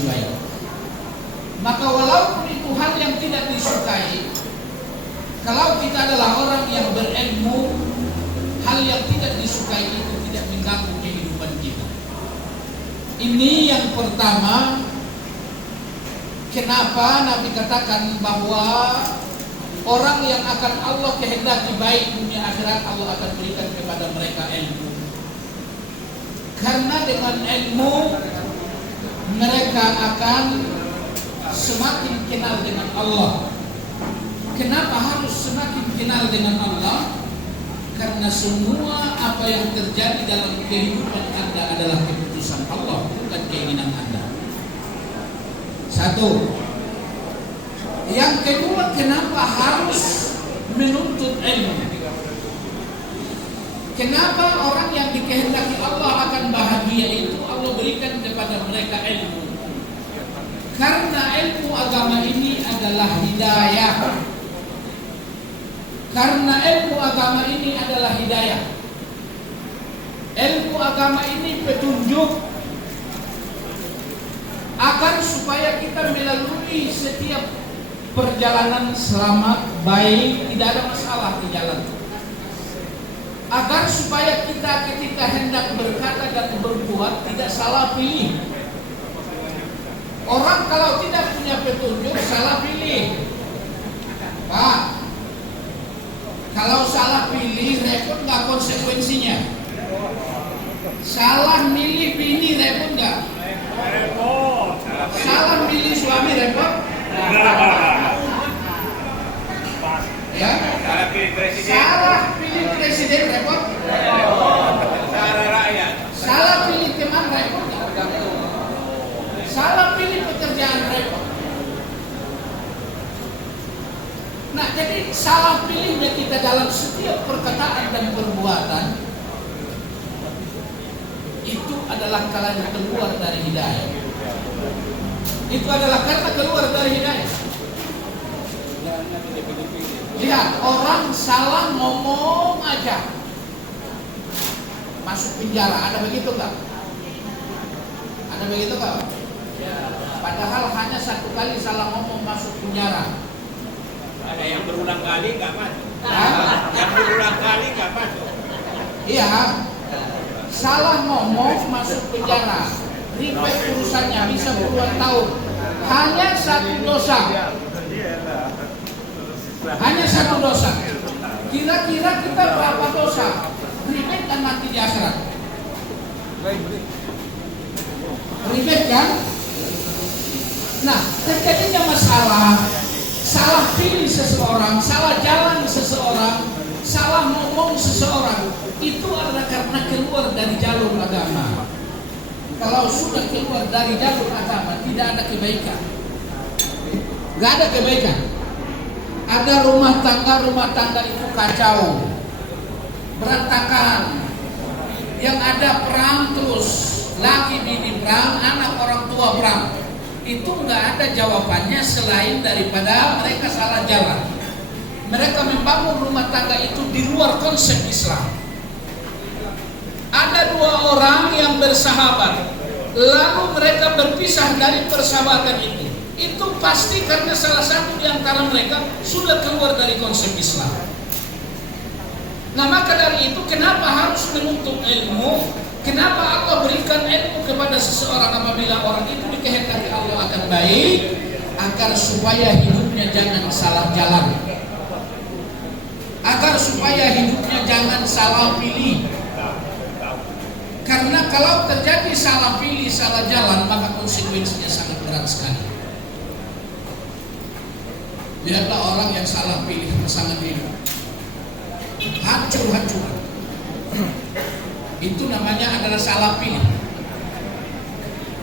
si baik. Maka walaupun itu hal yang tidak disukai, kalau kita adalah orang yang berilmu, hal yang tidak disukai itu tidak mengganggu kehidupan kita. Ini yang pertama, kenapa Nabi katakan bahwa orang yang akan Allah kehendaki baik dunia akhirat, Allah akan berikan kepada mereka ilmu. Karena dengan ilmu mereka akan semakin kenal dengan Allah. Kenapa harus semakin kenal dengan Allah? Karena semua apa yang terjadi dalam kehidupan Anda adalah keputusan Allah, bukan keinginan Anda. Satu. Yang kedua, kenapa harus menuntut ilmu? Kenapa orang yang dikehendaki Allah akan bahagia itu Allah berikan kepada mereka ilmu? Karena ilmu agama ini adalah hidayah. Karena ilmu agama ini adalah hidayah. Ilmu agama ini petunjuk agar supaya kita melalui setiap perjalanan selamat, baik, tidak ada masalah di jalan. Agar supaya kita ketika hendak berkata dan berbuat tidak salah pilih. Orang kalau tidak punya petunjuk salah pilih. Pak, kalau salah pilih repot nggak konsekuensinya? Salah milih bini repot nggak? Repot. Salah milih suami repot? Ya? Salah pilih presiden. Salah pilih presiden repot? Salah rakyat. Salah pilih teman repot nggak? Salah pilih pekerjaan repot. Nah, jadi salah pilihnya kita dalam setiap perkataan dan perbuatan itu adalah karena keluar dari hidayah. Itu adalah karena keluar dari hidayah. Lihat, orang salah ngomong aja masuk penjara, ada begitu nggak? Ada begitu nggak? Padahal hanya satu kali salah ngomong masuk penjara. Ada yang berulang kali nggak masuk. Hah? Yang berulang kali nggak masuk. Iya, salah ngomong masuk penjara, ribet urusannya bisa puluhan tahun. Hanya satu dosa. Hanya satu dosa. Kira-kira kita berapa dosa? Ribet dan mati di akhirat. Ribet kan? Nah, terjadinya masalah, salah pilih seseorang, salah jalan seseorang, salah ngomong seseorang, itu adalah karena keluar dari jalur agama. Kalau sudah keluar dari jalur agama, tidak ada kebaikan. Gak ada kebaikan. Ada rumah tangga itu kacau, berantakan. Yang ada perang terus, laki bini perang, anak orang tua perang. Itu nggak ada jawabannya selain daripada mereka salah jalan. Mereka membangun rumah tangga itu di luar konsep Islam. Ada dua orang yang bersahabat, lalu mereka berpisah dari persahabatan itu. Itu pasti karena salah satu di antara mereka sudah keluar dari konsep Islam. Nah, maka dari itu kenapa harus menuntut ilmu? Kenapa Allah berikan ilmu kepada seseorang apabila orang itu dikehendaki Allah akan baik, agar supaya hidupnya jangan salah jalan, agar supaya hidupnya jangan salah pilih. Karena kalau terjadi salah pilih, salah jalan, maka konsekuensinya sangat berat sekali. Lihatlah orang yang salah pilih pasangan hidup, hancur-hancuran. Itu namanya adalah salah pilih.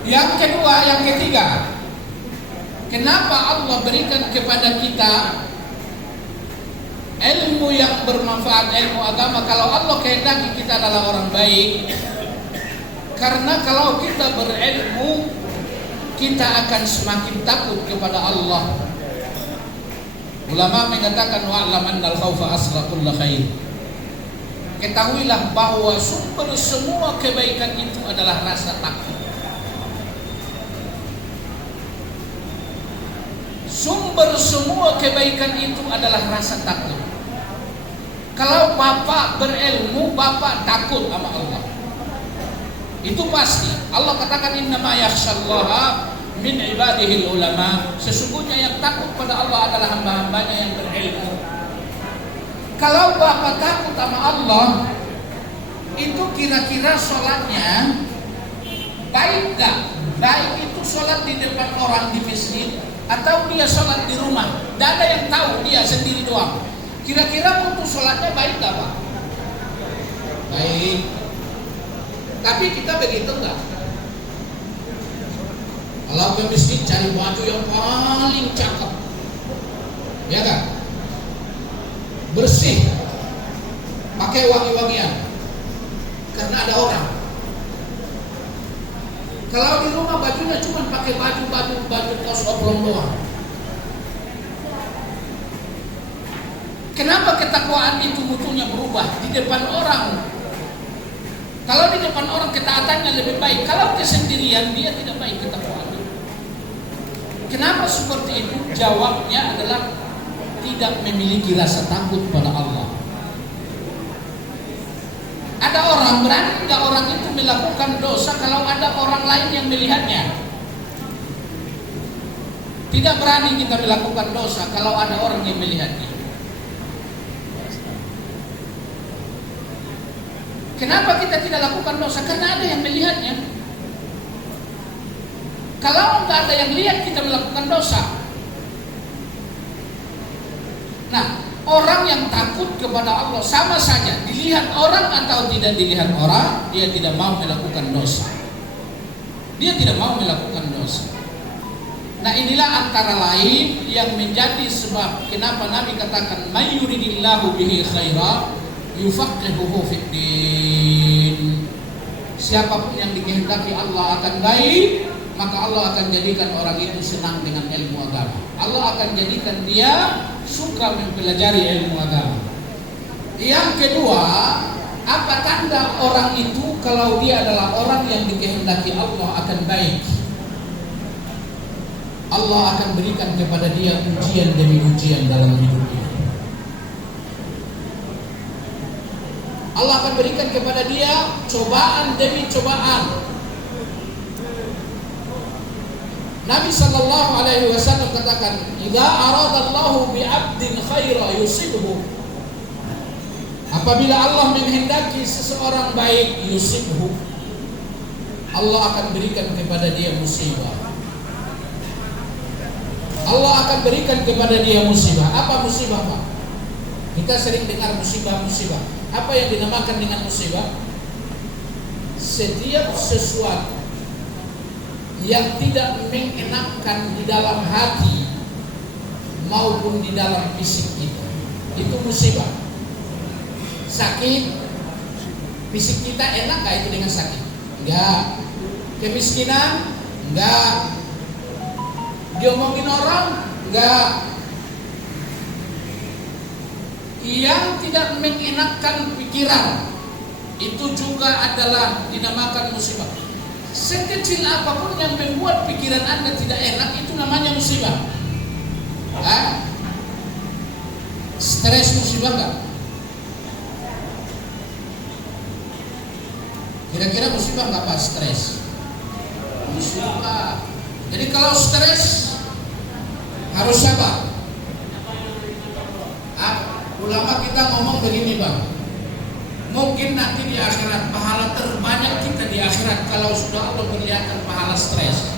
Yang kedua, yang ketiga, kenapa Allah berikan kepada kita ilmu yang bermanfaat, ilmu agama? Kalau Allah kehendaki kita adalah orang baik. Karena kalau kita berilmu, kita akan semakin takut kepada Allah. Ulama mengatakan wa'lam annal khaufa asla kulli khair. Ketahuilah bahwa sumber semua kebaikan itu adalah rasa takut. Sumber semua kebaikan itu adalah rasa takut. Kalau bapak berilmu, bapak takut sama Allah. Itu pasti. Allah katakan innama yakhsyallaha min ibadihil ulama. Sesungguhnya yang takut pada Allah adalah hamba-hambanya yang berilmu. Kalau bapak takut sama Allah, itu kira-kira sholatnya baik gak? Baik itu sholat di depan orang di masjid atau dia sholat di rumah. Tidak ada yang tahu, dia sendiri doang. Kira-kira untuk sholatnya baik gak Pak? Baik. Tapi kita begitu enggak? Kalau ke masjid cari baju yang paling cakep, ya kan? Bersih, pakai wangi-wangian, karena ada orang. Kalau di rumah bajunya cuma pakai baju kaos oblong doang. Kenapa ketakwaan itu mutunya berubah di depan orang? Kalau di depan orang ketaatannya lebih baik, kalau kesendirian dia tidak baik ketakwaannya. Kenapa seperti itu? Jawabnya adalah tidak memiliki rasa takut pada Allah. Ada orang, berani nggak orang itu melakukan dosa kalau ada orang lain yang melihatnya? Tidak berani kita melakukan dosa kalau ada orang yang melihatnya. Kenapa kita tidak lakukan dosa? Karena ada yang melihatnya. Kalau nggak ada yang lihat kita melakukan dosa. Nah, orang yang takut kepada Allah sama saja dilihat orang atau tidak dilihat orang, dia tidak mau melakukan dosa. Dia tidak mau melakukan dosa. Nah, inilah antara lain yang menjadi sebab kenapa Nabi katakan may yuridillahu bihi khaira yufaqihuhu fiddin. Siapapun yang dikehendaki Allah akan baik, maka Allah akan jadikan orang itu senang dengan ilmu agama. Allah akan jadikan dia suka mempelajari ilmu agama. Yang kedua, apa tanda orang itu kalau dia adalah orang yang dikehendaki Allah akan baik? Allah akan berikan kepada dia ujian demi ujian dalam hidupnya. Allah akan berikan kepada dia cobaan demi cobaan. Nabi sallallahu alaihi wasallam katakan, "Idza aradallahu bi'abdin khaira yusibhu." Apabila Allah menghendaki seseorang baik, yusibhu. Allah akan berikan kepada dia musibah. Allah akan berikan kepada dia musibah. Apa musibah, Pak? Kita sering dengar musibah-musibah. Apa yang dinamakan dengan musibah? Setiap sesuatu yang tidak mengenakan di dalam hati maupun di dalam fisik kita, itu musibah. Sakit, fisik kita enak gak itu dengan sakit? Enggak. Kemiskinan? Enggak. Diomongin orang? Enggak. Yang tidak mengenakkan pikiran itu juga adalah dinamakan musibah. Sekecil apapun yang membuat pikiran Anda tidak enak, itu namanya musibah. Stres musibah enggak? Kira-kira musibah enggak Pak stres? Musibah. Jadi kalau stres harus sabar. Ulama kita ngomong begini Bang, mungkin nanti di akhirat pahala terbanyak kita di akhirat kalau sudah Allah perlihatkan pahala stres.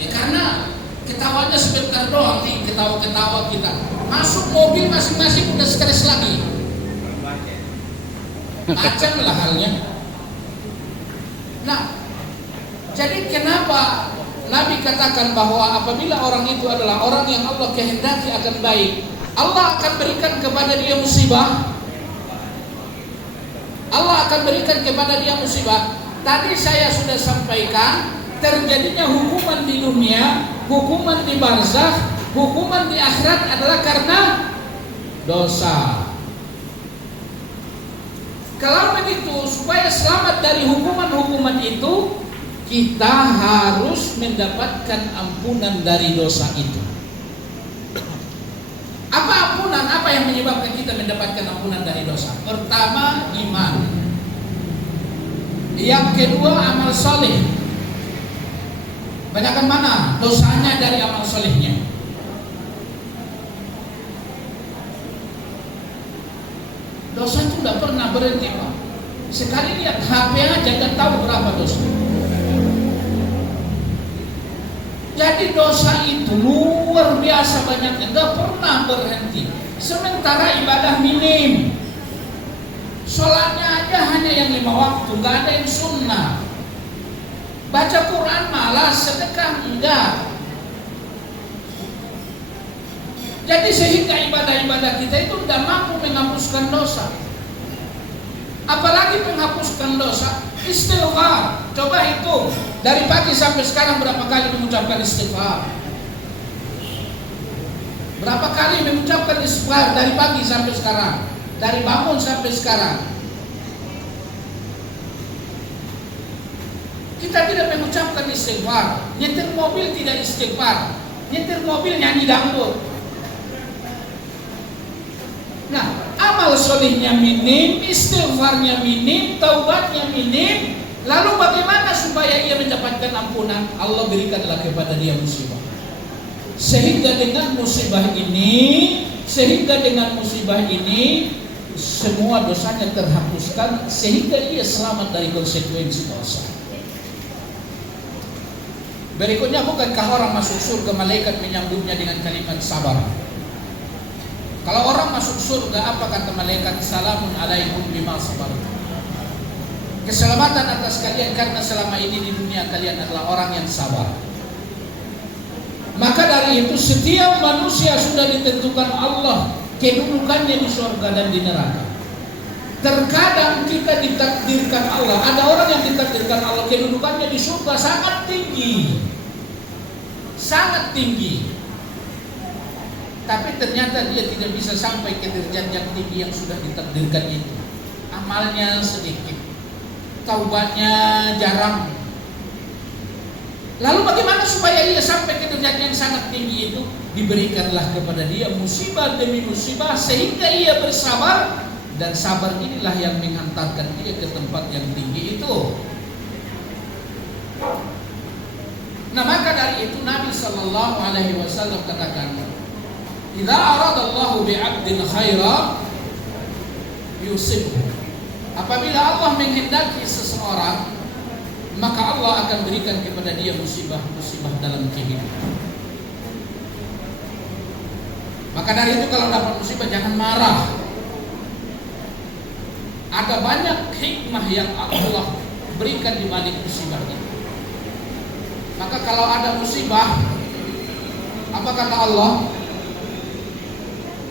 Ya karena ketawanya sebentar doang nih, ketawa-ketawa kita. Masuk mobil masing-masing udah stres lagi. Macam lah halnya. Nah, jadi kenapa Nabi katakan bahwa apabila orang itu adalah orang yang Allah kehendaki akan baik, Allah akan berikan kepada dia musibah. Allah akan berikan kepada dia musibah. Tadi saya sudah sampaikan, terjadinya hukuman di dunia, hukuman di barzakh, hukuman di akhirat adalah karena dosa. Kalau begitu, supaya selamat dari hukuman-hukuman itu, kita harus mendapatkan ampunan dari dosa itu. Apa ampunan? Apa yang menyebabkan kita mendapatkan ampunan dari dosa? Pertama, iman. Yang kedua, amal soleh. Banyakkan mana dosanya dari amal solehnya? Dosa itu tidak pernah berhenti, Pak. Sekali lihat HP aja kan tahu berapa dosa. Jadi dosa itu luar biasa banyaknya, nggak pernah berhenti. Sementara ibadah minim, sholatnya aja hanya yang 5 waktu, nggak ada yang sunnah. Baca Quran malas, sedekah enggak. Jadi sehingga ibadah-ibadah kita itu tidak mampu menghapuskan dosa. Apalagi menghapuskan dosa, istighfar. Coba hitung dari pagi sampai sekarang berapa kali mengucapkan istighfar? Berapa kali mengucapkan istighfar dari pagi sampai sekarang? Dari bangun sampai sekarang. Kita tidak mengucapkan istighfar. Nyetir mobil tidak istighfar. Nyetir mobil nyanyi dangdut. Nah, amal solehnya minim, istighfarnya minim, taubatnya minim. Lalu bagaimana supaya ia mendapatkan ampunan? Allah berikanlah kepada dia musibah. Sehingga dengan musibah ini semua dosanya terhapuskan, sehingga ia selamat dari konsekuensi dosa. Berikutnya, bukankah orang masuk surga malaikat menyambutnya dengan kalimat sabar? Kalau orang masuk surga, apa kata malaikat? Salamun alaikum bima sabartum. Keselamatan atas kalian karena selama ini di dunia kalian adalah orang yang sabar. Maka dari itu setiap manusia sudah ditentukan Allah kedudukannya di surga dan di neraka. Terkadang kita ditakdirkan Allah, ada orang yang ditakdirkan Allah kedudukannya di surga sangat tinggi. Sangat tinggi. Tapi ternyata dia tidak bisa sampai ke derajat yang tinggi yang sudah ditakdirkan itu. Amalnya sedikit, taubatnya jarang. Lalu bagaimana supaya ia sampai ke derajat yang sangat tinggi itu? Diberikanlah kepada dia musibah demi musibah sehingga ia bersabar, dan sabar inilah yang menghantarkan dia ke tempat yang tinggi itu. Nah, maka dari itu Nabi sallallahu alaihi wasallam katakan, "Idza aradallahu bi'abdin khaira yusibhu." Apabila Allah menghendaki seseorang, maka Allah akan berikan kepada dia musibah-musibah dalam kehidupan. Maka dari itu kalau dapat musibah jangan marah. Ada banyak hikmah yang Allah berikan di balik musibah itu. Maka kalau ada musibah, apa kata Allah?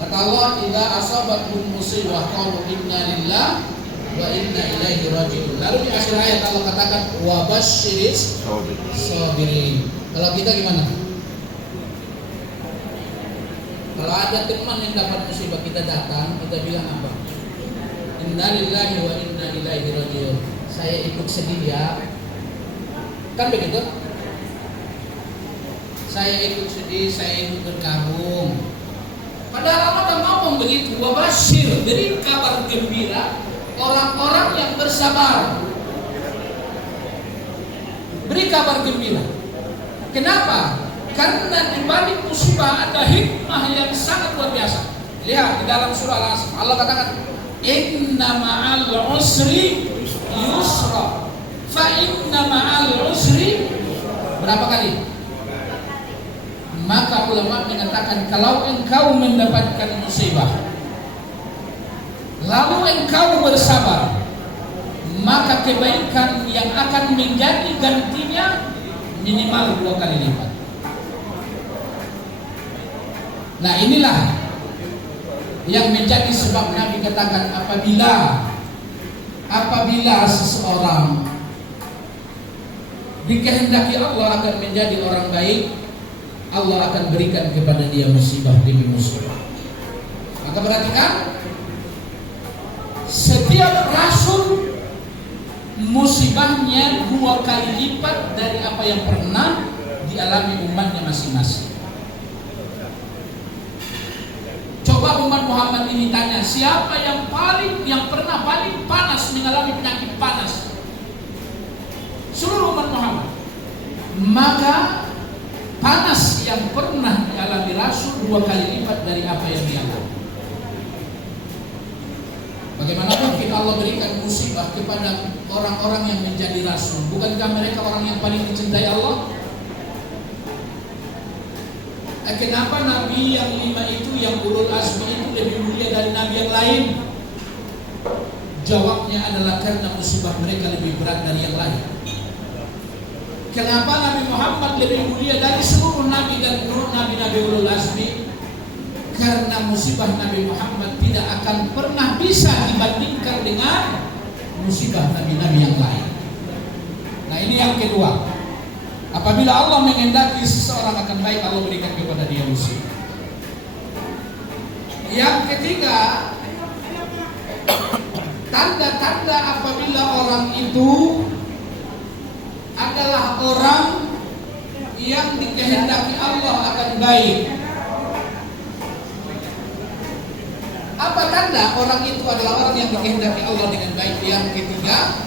Kata Allah, "Idza asabathum musibah qalu inna lillahi wa inna ilaihi raji'un." Lalu di akhir ayat Allah katakan, "Wa basyiris sabirin." Kalau kita gimana? Kalau ada teman yang dapat musibah, kita datang, kita bilang apa? Inna lillahi wa inna ilaihi raji'un. Saya ikut sedih ya. Kan begitu? Saya ikut sedih, saya ikut berkabung. Padahal Allah ngomong begitu, wabasyir, beri kabar gembira orang-orang yang bersabar. Beri kabar gembira. Kenapa? Karena di balik musibah ada hikmah yang sangat luar biasa. Lihat di dalam surah Al-Asr, Allah katakan, "Inna ma'al usri yusra." Fa inna ma'al usri berapa kali? Maka ulama mengatakan kalau engkau mendapatkan musibah lalu engkau bersabar, maka kebaikan yang akan menjadi gantinya minimal 2 kali lipat. Nah, inilah yang menjadi sebab Nabi katakan apabila seseorang dikehendaki Allah akan menjadi orang baik, Allah akan berikan kepada dia musibah demi musibah. Maka perhatikan, setiap rasul musibahnya 2 kali lipat dari apa yang pernah dialami umatnya masing-masing. Coba umat Muhammad ini tanya, siapa yang pernah paling panas mengalami penyakit panas? Seluruh umat Muhammad. Maka panas yang pernah dialami Rasul 2 kali lipat dari apa yang dialami. Bagaimana mungkin Allah berikan musibah kepada orang-orang yang menjadi Rasul? Bukankah mereka orang yang paling dicintai Allah? Kenapa Nabi yang 5 itu, yang ulul azmi itu lebih mulia dari Nabi yang lain? Jawabnya adalah karena musibah mereka lebih berat dari yang lain. Kenapa Nabi Muhammad lebih mulia dari seluruh Nabi dan Nabi ulul azmi? Karena musibah Nabi Muhammad tidak akan pernah bisa dibandingkan dengan musibah Nabi-Nabi yang lain. Nah, ini yang kedua. Apabila Allah menghendaki seseorang akan baik, Allah berikan kepada dia musibah. Yang ketiga, tanda-tanda apabila orang itu adalah orang yang dikehendaki Allah akan baik. Apa tanda orang itu adalah orang yang dikehendaki Allah dengan baik? Yang ketiga,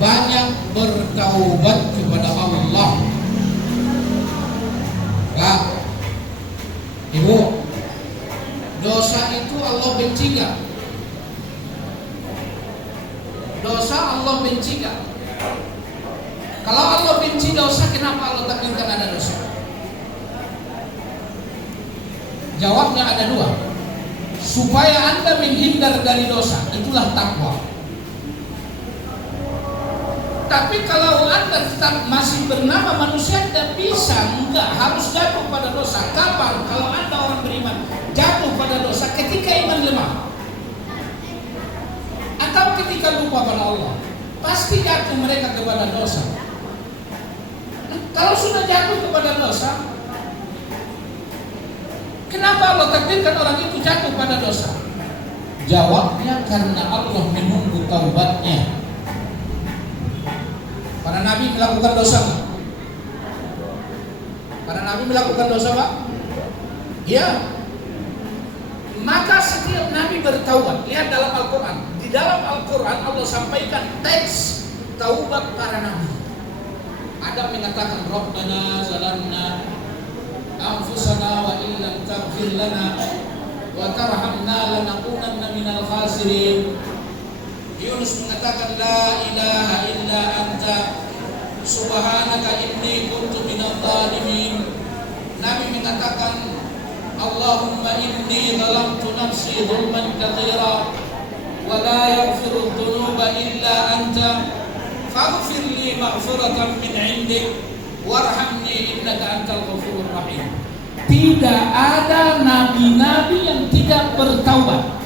banyak bertaubat kepada Allah. Pak, Ibu, dosa itu Allah benci gak? Dosa Allah benci gak? Kalau Allah benci dosa, kenapa Allah takdirkan ada dosa? Jawabnya ada 2. Supaya Anda menghindar dari dosa, itulah takwa. Tapi kalau Anda tetap masih bernama manusia, tidak bisa, enggak, harus jatuh pada dosa. Kapan? Kalau Anda orang beriman jatuh pada dosa ketika iman lemah, atau ketika lupa pada Allah, pasti jatuh mereka kepada dosa. Kalau sudah jatuh kepada dosa, kenapa Allah takdirkan orang itu jatuh pada dosa? Jawabnya karena Allah menunggu taubatnya. Para nabi melakukan dosa Pak? Para nabi melakukan dosa Pak? Ya. Maka setiap nabi bertaubat. Lihat dalam Al-Quran. Di dalam Al-Quran Allah sampaikan teks taubat para nabi. Adam mengatakan Rabbana zalamna anfusana wa illam taghfir lana wa tarhamna lanakunanna minal khasirin. Yunus mengatakan la ilaha illa anta subhanaka inni kuntu minadh dhalimin. Nabi mengatakan Allahumma inni zalamtu nafsi zulman katsira wa la yaghfiru dhunuba illa anta faghfir li maghfiratan min 'indik warhamni innaka antal ghafurur rahim. Tidak ada nabi-nabi yang tidak bertaubat.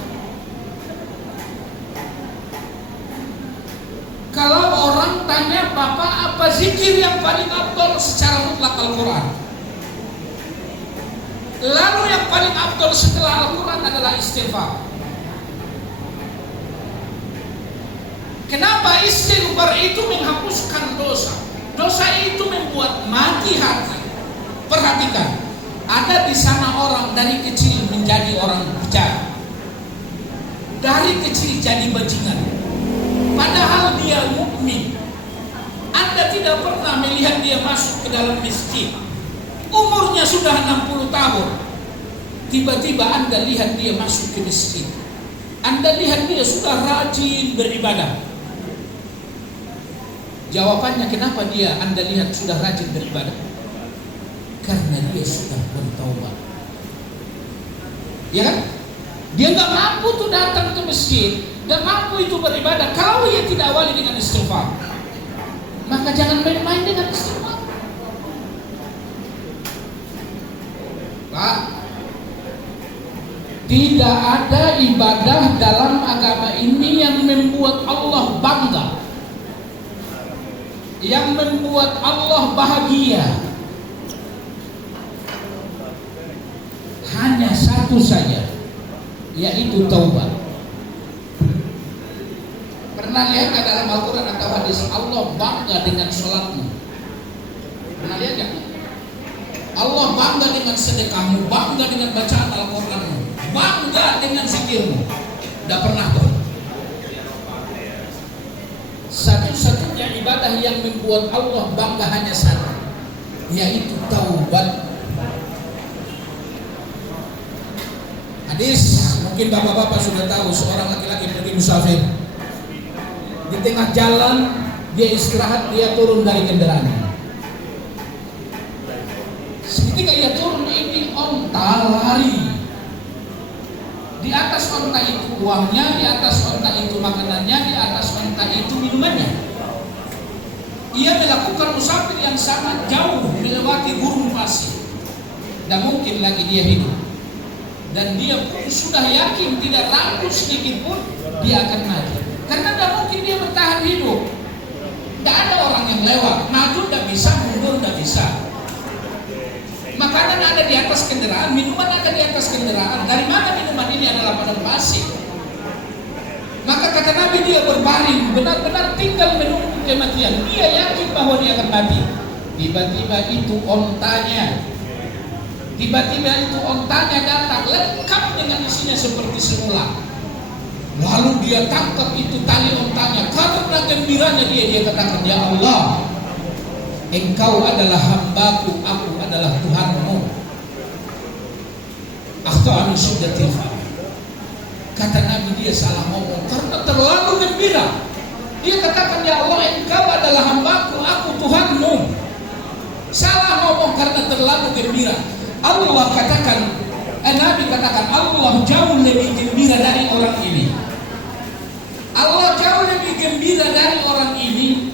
Kalau orang tanya, Bapak apa zikir yang paling afdal secara mutlak Al-Quran? Lalu yang paling afdal setelah Al-Quran adalah istighfar. Kenapa istighfar itu menghapuskan dosa? Dosa itu membuat mati hati. Perhatikan, ada di sana orang dari kecil menjadi orang bijak, dari kecil jadi bajingan. Padahal dia mukmin. Anda tidak pernah melihat dia masuk ke dalam masjid. Umurnya sudah 60 tahun. Tiba-tiba Anda lihat dia masuk ke masjid. Anda lihat dia sudah rajin beribadah. Jawabannya kenapa Anda lihat sudah rajin beribadah? Karena dia sudah bertaubat. Ya kan? Dia nggak mampu tuh datang ke masjid, nggak mampu itu beribadah kalau ia tidak awali dengan istighfar. Maka jangan main-main dengan istighfar. Pak, tidak ada ibadah dalam agama ini yang membuat Allah bangga, yang membuat Allah bahagia. Hanya satu saja, yaitu taubat. Pernah lihat nggak dalam Al-Quran atau hadis Allah bangga dengan sholatmu? Pernah lihat nggak? Allah bangga dengan sedekahmu, bangga dengan bacaan Al-Quranmu, bangga dengan zikirmu. Tidak pernah tuh. Satu-satunya ibadah yang membuat Allah bangga hanya satu, yaitu taubat. Hadis, mungkin bapak-bapak sudah tahu, seorang laki-laki pergi musafir. Di tengah jalan dia istirahat, dia turun dari kendaraan. Ketika dia turun, ini onta lari. Di atas onta itu uangnya, di atas onta itu makanannya, di atas onta itu minumannya. Ia melakukan musafir yang sangat jauh, melewati gurun pasir. Dan mungkin lagi dia hidup. Dan dia pun sudah yakin tidak ragu sedikit pun dia akan mati. Karena tidak mungkin dia bertahan hidup. Tidak ada orang yang lewat, maju tidak bisa, mundur tidak bisa. Makanan ada di atas kendaraan, minuman ada di atas kendaraan. Dari mana minuman ini adalah padang pasir? Maka kata Nabi, dia berbaring, benar-benar tinggal menunggu kematian. Dia yakin bahwa dia akan mati. Tiba-tiba itu ontanya datang lengkap dengan isinya seperti semula. Lalu dia tangkap itu tali ontanya. Karena gembiranya dia katakan, ya Allah, Engkau adalah hambaku, aku adalah Tuhanmu. Akhta'ani syuddatil fa'al. Kata Nabi, dia salah ngomong karena terlalu gembira. Dia katakan, ya Allah, Engkau adalah hambaku, aku Tuhanmu. Salah ngomong karena terlalu gembira. Allah katakan, Nabi katakan, Allah jauh lebih gembira dari orang ini. Allah jauh lebih gembira dari orang ini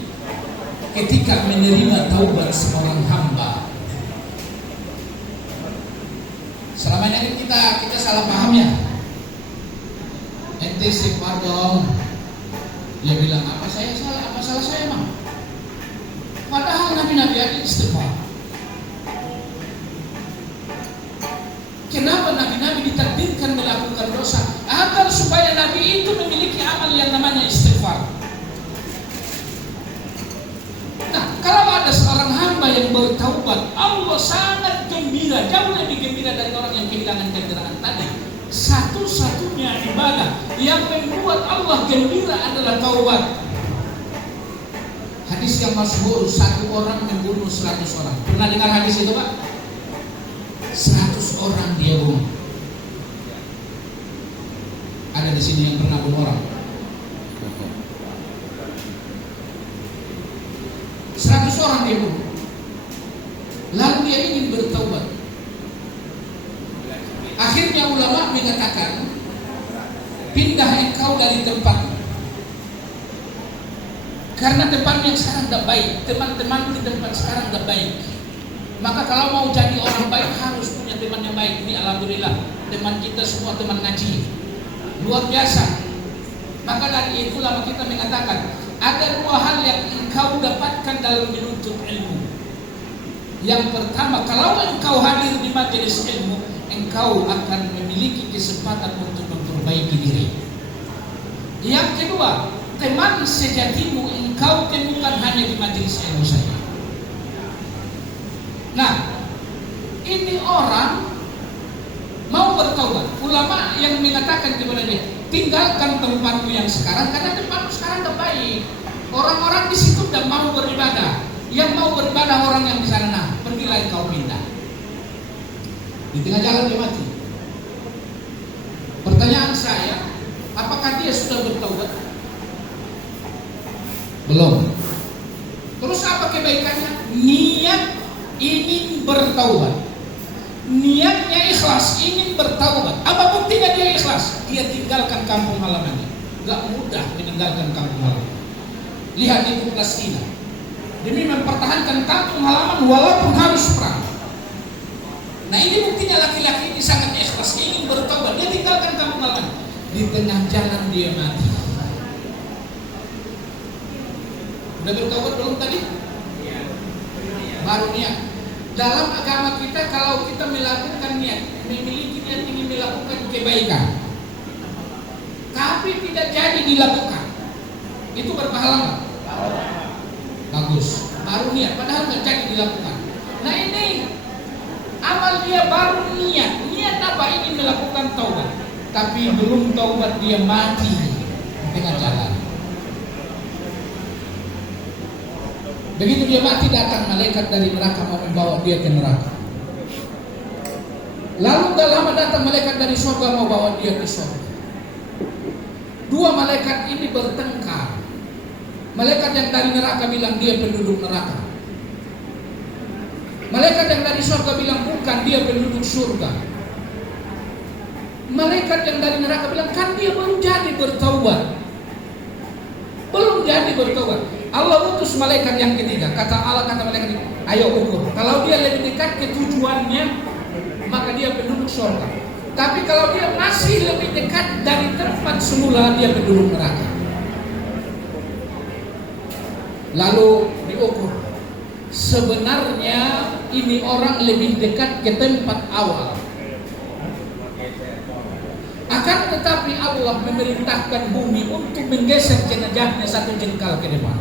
ketika menerima taubat seorang hamba. Selama ini kita salah paham ya. Ente istighfar dong. Dia bilang, apa saya salah? Apa salah saya emang? Padahal Nabi aja istighfar. Kenapa Nabi ditakdirkan melakukan dosa? Agar supaya Nabi itu memiliki amal yang namanya istighfar. Nah, kalau ada seorang hamba yang bertaubat, Allah sangat gembira, jauh lebih gembira dari orang yang kehilangan kendaraan tadi. Satu-satunya ibadah yang membuat Allah gembira adalah taubat. Hadis yang masyhur, 1 orang membunuh 100 orang. Pernah dengar hadis itu, Pak? 100 orang dia bunuh. Ada di sini yang pernah bunuh orang? 100 orang dia bunuh. Lalu dia ingin bertaubat. Akhirnya ulama mengatakan, pindah engkau dari tempat, karena tempatnya sekarang tidak baik. Teman-teman di tempat sekarang tidak baik. Maka kalau mau jadi orang baik harus punya teman yang baik. Ini alhamdulillah teman kita semua teman ngaji, luar biasa. Maka dari itu ulama kita mengatakan, ada 2 hal yang engkau dapatkan dalam menuntut ilmu. Yang pertama, kalau engkau hadir di majelis ilmu, engkau akan memiliki kesempatan untuk memperbaiki diri. Yang kedua, teman sejatimu engkau temukan hanya di majelis ilmu saja. Nah, ini orang mau bertaubat. Ulama yang mengatakan kepada dia, tinggalkan tempatmu yang sekarang, karena tempatmu sekarang tidak baik. Orang-orang di situ tidak mau beribadah. Yang mau beribadah orang yang di sana. Nah, pergilah engkau pindah. Di tengah jalan dia mati. Pertanyaan saya, apakah dia sudah bertaubat? Belum. Terus apa kebaikannya? Niat ingin bertaubat. Niatnya ikhlas, ingin bertaubat. Apa buktinya dia ikhlas? Dia tinggalkan kampung halamannya. Gak mudah meninggalkan kampung halaman. Lihat itu Palestina. Demi mempertahankan kampung halaman walaupun harus perang. Nah, ini buktinya laki-laki ini sangat ikhlas, ingin bertaubat. Dia tinggalkan kampung halaman. Di tengah jalan dia mati. Udah bertaubat belum tadi? Baru niat. Dalam agama kita, kalau kita melakukan niat, memiliki niat ingin melakukan kebaikan, tapi tidak jadi dilakukan, Itu berpahala nggak? Bagus. Baru niat, padahal nggak jadi dilakukan. Nah ini amal dia baru niat. Niat apa? Ingin melakukan taubat. Tapi belum taubat dia mati di tengah jalan. Begitu dia mati, datang malaikat dari neraka mau membawa dia ke neraka. Lalu gak lama datang malaikat dari surga mau bawa dia ke surga. Dua malaikat ini bertengkar. Malaikat yang dari neraka bilang dia penduduk neraka. Malaikat yang dari surga bilang bukan, dia penduduk surga. Malaikat yang dari neraka bilang kan dia belum jadi bertaubat. Belum jadi bertaubat. Allah utus malaikat yang ketiga. Kata Allah, kata malaikat itu, ayo ukur. Kalau dia lebih dekat ke tujuannya, maka dia penduduk surga. Tapi kalau dia masih lebih dekat dari tempat semula, dia penduduk neraka. Lalu diukur. Sebenarnya ini orang lebih dekat ke tempat awal. Akan tetapi Allah memerintahkan bumi untuk menggeser jenazahnya satu jengkal ke depan.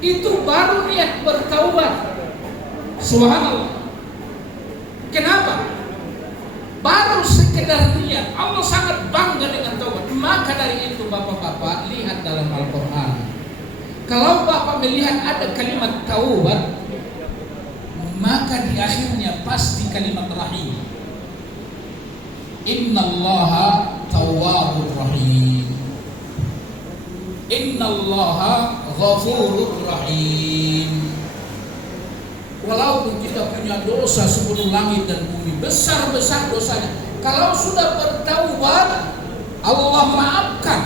Itu baru niat bertaubat. Subhanallah. Kenapa? Baru sekedar niat. Allah sangat bangga dengan taubat. Maka dari itu bapak-bapak lihat dalam Al-Quran. Kalau bapak melihat ada kalimat taubat, maka di akhirnya pasti kalimat rahim. Innallaha tawwabur rahim. Innallaha ghafurur rahim. Walaupun kita punya dosa sebelum langit dan bumi, besar-besar dosanya, kalau sudah bertaubat, Allah maafkan.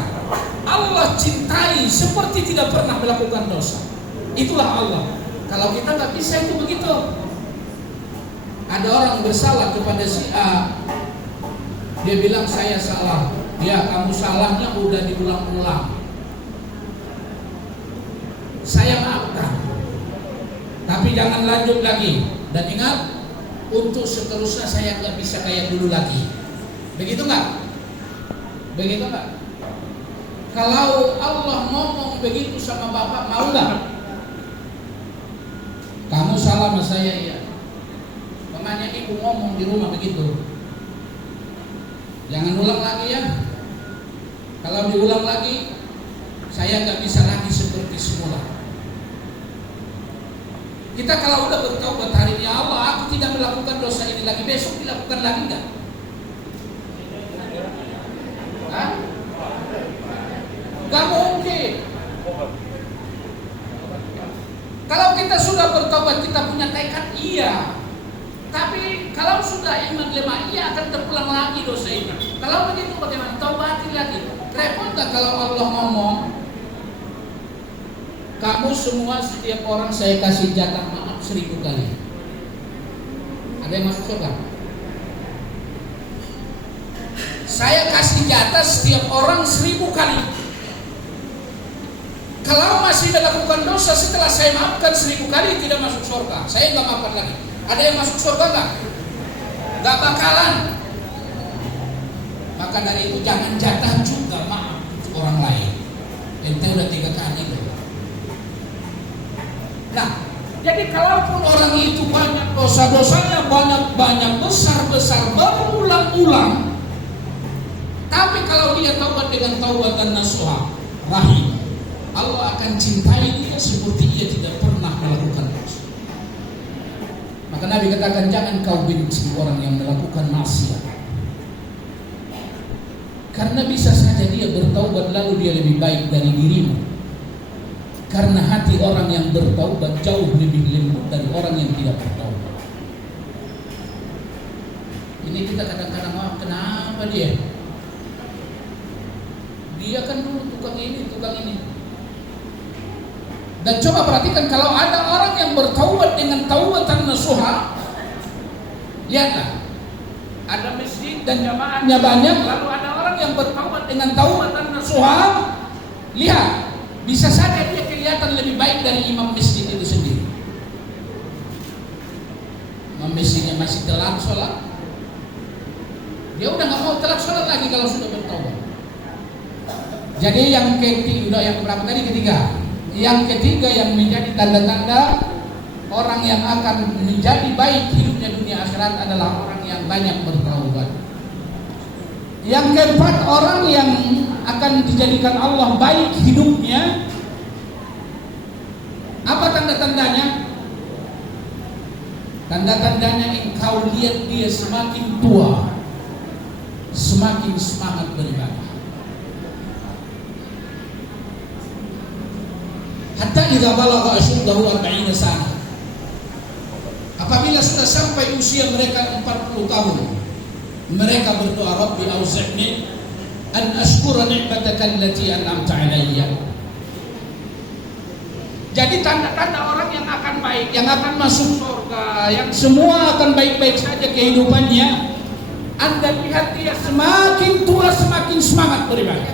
Allah cintai seperti tidak pernah melakukan dosa. Itulah Allah. Kalau kita nggak bisa itu begitu. Ada orang bersalah kepada si A, dia bilang saya salah. Ya, kamu salahnya udah diulang-ulang. Saya maafkan. Tapi jangan lanjut lagi. Dan ingat, untuk seterusnya saya nggak bisa kayak dulu lagi. Begitu nggak? Begitu nggak? Kalau Allah ngomong begitu sama bapak, mau nggak? Kamu salah sama saya, ya. Mamanya ibu ngomong di rumah begitu. Jangan ulang lagi ya. Kalau diulang lagi, saya nggak bisa lagi seperti semula. Kita kalau udah bertobat hari ini, ya Allah, aku tidak melakukan dosa ini lagi, besok dilakukan lagi nggak? Hah? Gak mungkin. Kalau kita sudah bertobat, kita punya tekad, iya. Tapi kalau sudah iman lemah, iya akan terulang lagi dosa ini. Kalau begitu bagaimana? Taubatin lagi. Repot gak kalau Allah ngomong, kamu semua setiap orang saya kasih jatah maaf 1000 kali. Ada yang masuk surga? Saya kasih jatah setiap orang 1000 kali. Kalau masih melakukan dosa setelah saya maafkan 1000 kali, tidak masuk surga. Saya nggak maafkan lagi. Ada yang masuk surga nggak? Nggak bakalan. Maka dari itu jangan jatah juga maaf untuk orang lain. Ente udah 3 kali itu. Nah, jadi kalaupun orang itu banyak dosa-dosanya, banyak besar-besar berulang-ulang, tapi kalau dia taubat dengan taubatan nasuha, rahim, Allah akan cintai dia seperti dia tidak pernah melakukan dosa. Maka Nabi katakan, jangan kau benci orang yang melakukan maksiat, karena bisa saja dia bertaubat lalu dia lebih baik dari dirimu. Karena hati orang yang bertaubat jauh lebih lembut dari orang yang tidak bertaubat. Ini kita kadang-kadang, kenapa dia? Dia kan dulu tukang ini. Dan coba perhatikan, kalau ada orang yang bertaubat dengan taubatan nasuha, lihatlah, ada masjid dan jamaahnya banyak, lalu ada orang yang bertaubat dengan taubatan nasuha, lihat, bisa saja dia kelihatan lebih baik dari imam masjid itu sendiri. Imam masjidnya masih telat sholat, dia udah nggak mau telat sholat lagi kalau sudah bertaubat. Jadi yang ketiga, yang berapa tadi? Ketiga. Yang ketiga yang menjadi tanda-tanda orang yang akan menjadi baik hidupnya dunia akhirat adalah orang yang banyak bertaubat. Yang keempat, orang yang akan dijadikan Allah baik hidupnya. Apa tanda-tandanya? Tanda-tandanya engkau lihat dia semakin tua, semakin semangat beribadah. Hatta idza balagha ashuddahu 40 sana. Apabila sudah sampai usia mereka 40 tahun, mereka berdoa, Rabbi auzi'ni an ashkura ni'mataka allati an'amta 'alayya. Jadi tanda-tanda orang yang akan baik, yang akan masuk surga, yang semua akan baik-baik saja kehidupannya, Anda lihat dia semakin tua semakin semangat beribadah,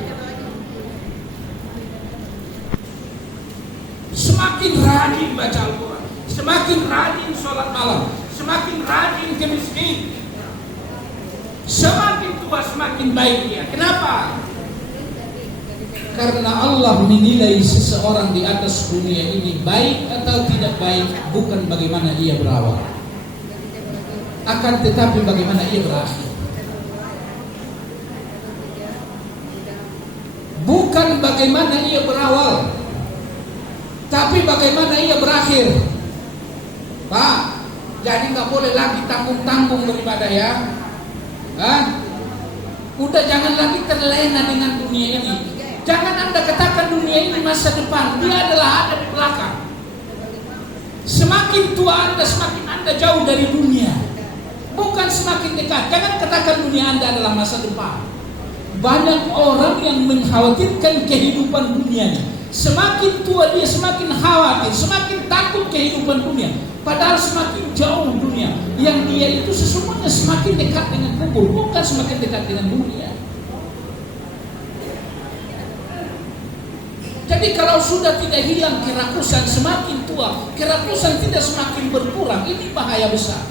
semakin rajin baca Al-Quran, semakin rajin sholat malam, semakin rajin ke masjid. Semakin tua semakin baik dia. Kenapa? Karena Allah menilai seseorang di atas dunia ini baik atau tidak baik bukan bagaimana ia berawal, akan tetapi bagaimana ia berakhir. Bukan bagaimana ia berawal, tapi bagaimana ia berakhir. Pak, jadi nggak boleh lagi tanggung-tanggung beribadah ya. Udah jangan lagi terlena dengan dunia ini. Jangan Anda katakan dunia ini masa depan, dia adalah ada di belakang. Semakin tua Anda, semakin Anda jauh dari dunia, bukan semakin dekat. Jangan katakan dunia Anda adalah masa depan. Banyak orang yang mengkhawatirkan kehidupan dunianya. Semakin tua dia semakin khawatir, semakin takut kehidupan dunia. Padahal semakin jauh dunia, yang dia itu sesungguhnya semakin dekat dengan kubur, bukan semakin dekat dengan dunia. Jadi kalau sudah tidak hilang kerakusan, semakin tua kerakusan tidak semakin berkurang, ini bahaya besar.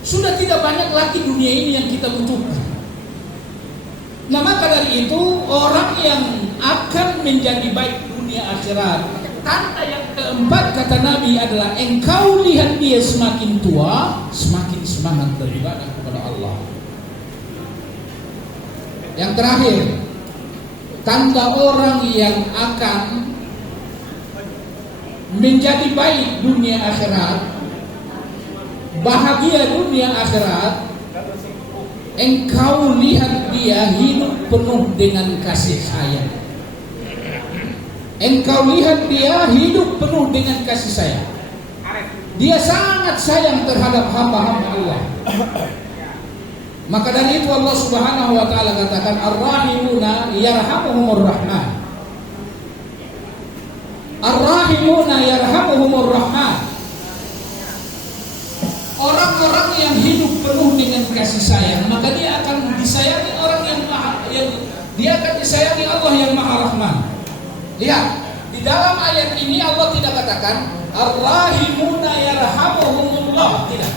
Sudah tidak banyak lagi dunia ini yang kita butuhkan. Nah maka dari itu orang yang akan menjadi baik dunia akhirat, tanda yang keempat kata Nabi adalah engkau lihat dia semakin tua, semakin semangat beribadah kepada Allah. Yang terakhir, tanda orang yang akan menjadi baik dunia akhirat, bahagia dunia akhirat, engkau lihat dia hidup penuh dengan kasih sayang. Engkau lihat dia hidup penuh dengan kasih sayang. Dia sangat sayang terhadap hamba-hamba Allah. Maka dari itu Allah Subhanahu wa taala katakan ar-rahimuna yarhamuhumur rahman. Ar-rahimuna yarhamuhumur rahman. Orang-orang yang hidup penuh dengan kasih sayang, maka dia akan disayangi orang dia akan disayangi Allah yang Maha Rahman. Lihat, di dalam ayat ini Allah tidak katakan ar-rahimuna yarhamuhumullah, tidak.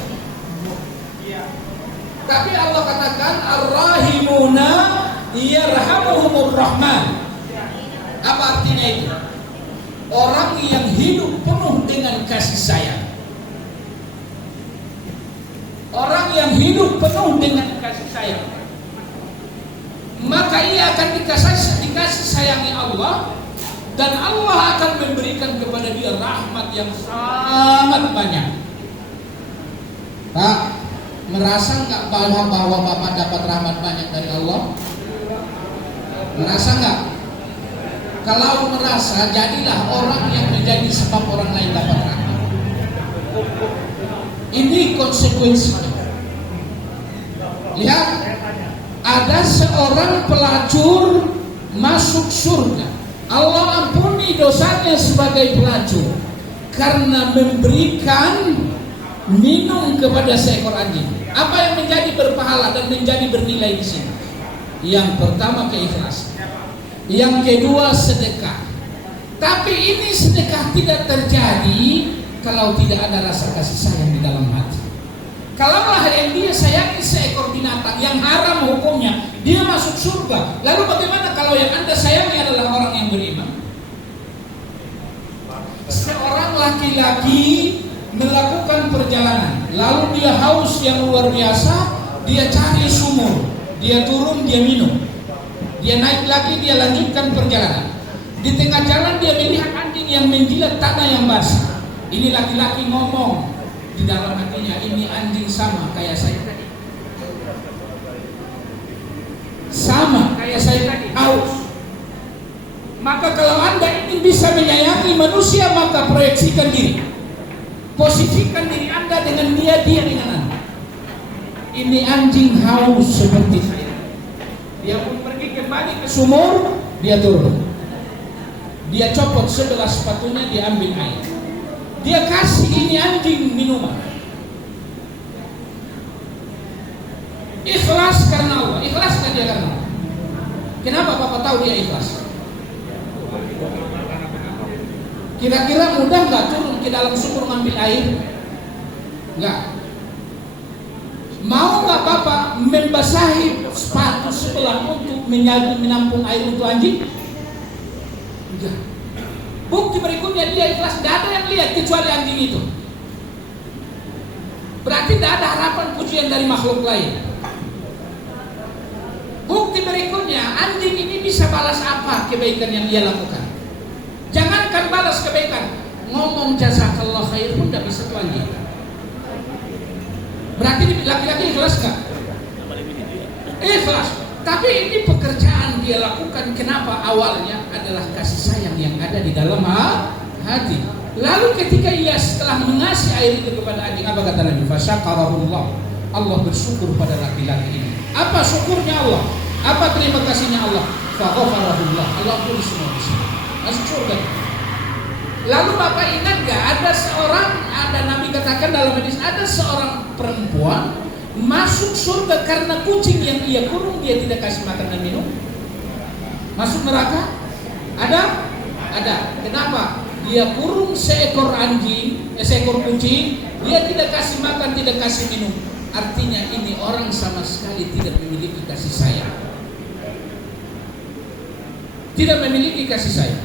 Tapi Allah katakan ar-rahimuna yarhamuhumur rahman. Apa artinya itu? Orang yang hidup penuh dengan kasih sayang. Orang yang hidup penuh dengan kasih sayang, maka ia akan dikasih sayangi Allah, dan Allah akan memberikan kepada dia rahmat yang sangat banyak. Pak, merasa nggak bahwa Bapak dapat rahmat banyak dari Allah? Merasa nggak? Kalau merasa, jadilah orang yang menjadi sebab orang lain dapat rahmat. Ini konsekuensinya. Lihat, ada seorang pelacur masuk surga. Allah ampuni dosanya sebagai pelacur karena memberikan minum kepada seekor anjing. Apa yang menjadi berpahala dan menjadi bernilai di sini? Yang pertama keikhlasan, yang kedua sedekah. Tapi ini sedekah tidak terjadi kalau tidak ada rasa kasih sayang di dalam hati. Kalaulah yang dia sayangi seekor binatang yang haram hukumnya, dia masuk surga. Lalu bagaimana kalau yang Anda sayangi adalah orang yang beriman? Seorang laki-laki melakukan perjalanan, lalu dia haus yang luar biasa, dia cari sumur, dia turun, dia minum, dia naik lagi, dia lanjutkan perjalanan. Di tengah jalan dia melihat anjing yang menjilat tanah yang basah. Ini laki-laki ngomong di dalam hatinya, ini anjing sama kayak saya tadi, sama kayak saya tadi, haus. Maka kalau Anda ingin bisa menyayangi manusia, maka proyeksikan diri, posisikan diri Anda dengan dia dengan Anda. Ini anjing haus seperti saya. Dia pun pergi kembali ke sumur, dia turun, dia copot sebelah sepatunya, dia ambil air, dia kasih ini anjing minuman. Ikhlas karena Allah. Ikhlas kan dia karena Allah. Kenapa Bapak tahu dia ikhlas? Kira-kira mudah nggak turun ke dalam sumur ngambil air? Nggak. Mau nggak Bapak membasahi sepatu sebelah untuk menampung air untuk anjing? Enggak. Bukti berikutnya dia ikhlas, tidak ada yang lihat kecuali anjing itu. Berarti tidak ada harapan pujian dari makhluk lain. Bukti berikutnya, anjing ini bisa balas apa kebaikan yang dia lakukan? Jangankan balas kebaikan, ngomong jazakallah khair pun tidak bisa tuh anjing. Berarti laki-laki ikhlas gak? Ikhlas. Tapi ini pekerjaan dia lakukan. Kenapa? Awalnya adalah kasih sayang yang ada di dalam hati. Lalu ketika ia setelah mengasih air itu kepada anjing, apa kata Nabi? Fasyakarahullah. Allah bersyukur pada laki-laki ini. Apa syukurnya Allah? Apa terima kasihnya Allah? Faghafarahullah. Allah pun semua bisa masuk surga. Lalu Bapak ingat gak? Ada Nabi katakan dalam hadis, ada seorang perempuan masuk surga karena kucing yang ia kurung, dia tidak kasih makan dan minum. Masuk neraka? Ada? Ada. Kenapa? Dia kurung seekor kucing, dia tidak kasih makan, tidak kasih minum. Artinya ini orang sama sekali tidak memiliki kasih sayang. Tidak memiliki kasih sayang.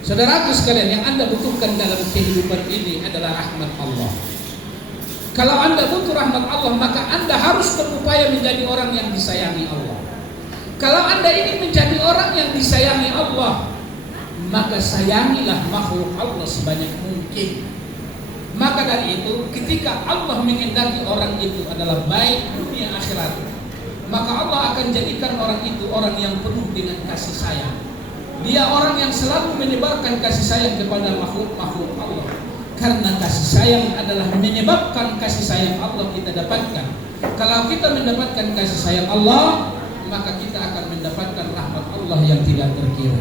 Saudaraku sekalian, yang Anda butuhkan dalam kehidupan ini adalah rahmat Allah. Kalau Anda butuh rahmat Allah, maka Anda harus berupaya menjadi orang yang disayangi Allah. Kalau Anda ingin menjadi orang yang disayangi Allah, maka sayangilah makhluk Allah sebanyak mungkin. Maka dari itu, ketika Allah menghendaki orang itu adalah baik dunia akhirat, maka Allah akan jadikan orang itu orang yang penuh dengan kasih sayang. Dia orang yang selalu menyebarkan kasih sayang kepada makhluk-makhluk Allah. Karena kasih sayang adalah menyebabkan kasih sayang Allah kita dapatkan. Kalau kita mendapatkan kasih sayang Allah, maka kita akan mendapatkan rahmat Allah yang tidak terkira.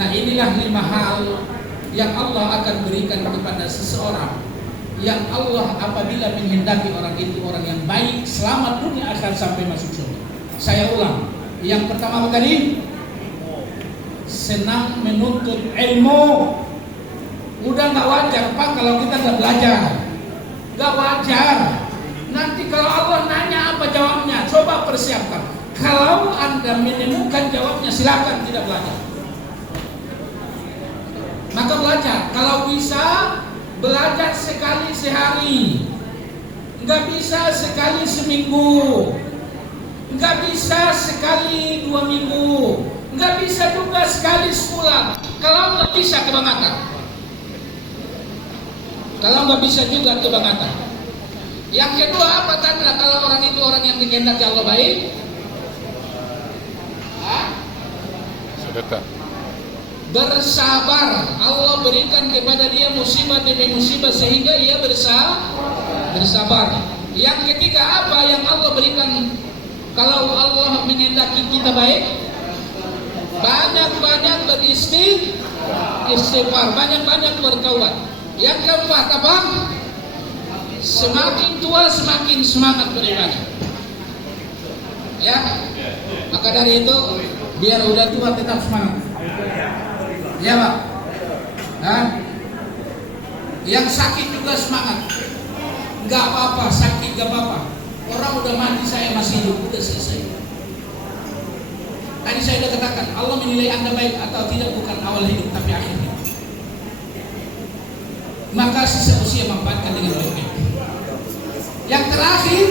Nah, inilah 5 hal yang Allah akan berikan kepada seseorang, yang Allah apabila menghendaki orang itu orang yang baik, selamat dunia akhirat sampai masuk surga. Saya ulang, yang pertama kali, senang menuntut ilmu. Udah gak wajar Pak kalau kita gak belajar. Gak wajar. Nanti kalau Allah nanya apa jawabnya, coba persiapkan. Kalau Anda menemukan jawabnya, silakan, tidak belajar. Maka belajar. Kalau bisa, belajar sekali sehari. Gak bisa sekali seminggu. Gak bisa sekali 2 minggu. Gak bisa juga sekali sebulan. Kalau gak bisa, kebangetan. Kalau nggak bisa juga kebangetan. Yang kedua, apa tanda kalau orang itu orang yang dikehendaki Allah baik? Sedekah. Bersabar. Allah berikan kepada dia musibah demi musibah sehingga ia bersabar. Yang ketiga, apa yang Allah berikan kalau Allah menghendaki kita baik? Banyak-banyak beristighfar, banyak-banyak bertaubat. Yang keempat apa? Semakin tua semakin semangat beribadah. Ya. Maka dari itu biar udah tua tetap semangat. Ya Pak. Yang sakit juga semangat. Gak apa-apa, sakit gak apa-apa. Orang udah mati, saya masih hidup, udah selesai. Tadi saya sudah katakan, Allah menilai Anda baik atau tidak bukan awal hidup tapi akhir hidup. Maka sisa usia manfaatkan dengan baik-baik. Yang terakhir,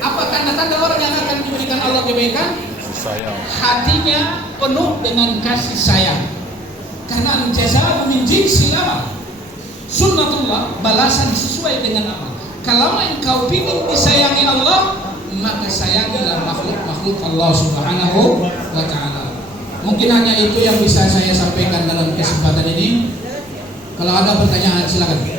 apa tanda-tanda orang yang akan diberikan Allah kebaikan? Sayang. Hatinya penuh dengan kasih sayang. Karena al-jazaa min jinsil amal. Sunnatullah, balasan sesuai dengan amal. Kalau engkau ingin disayangi Allah, maka sayangilah makhluk Allah Subhanahu wa ta'ala. Mungkin hanya itu yang bisa saya sampaikan dalam kesempatan ini. Kalau ada pertanyaan silakan.